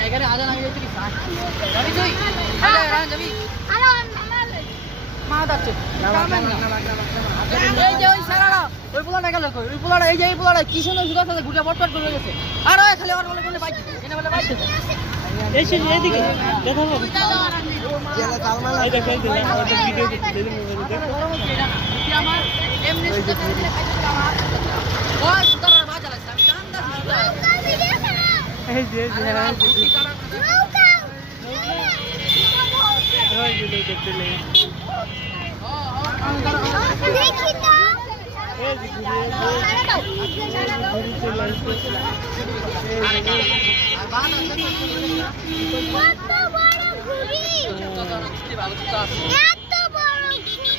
এখানে আজান আমি যাচ্ছি মা যাচ্ছে এই যে ওই সারারা ওই পোলাটা গেল কই ওই পোলাটা এই যে এই পোলাটা কি সুন্দর সুন্দর সাথে ঘুরে বটপট করে গেছে আর ওই খালি ওর বলে বাইক এনে বলে বাইক এসে এইদিকে দেখাবো জেলা তালমালা এই দেখো এই ভিডিও দেখতে আমার এমনি সুন্দর করে আমার ওই সুন্দর বাজা লাগছে আমি কান্দা এই যে ওই যে দেখতে লে দেখি তো এই যে কত বড় ঘুড়ি এত বড় ঘুড়ি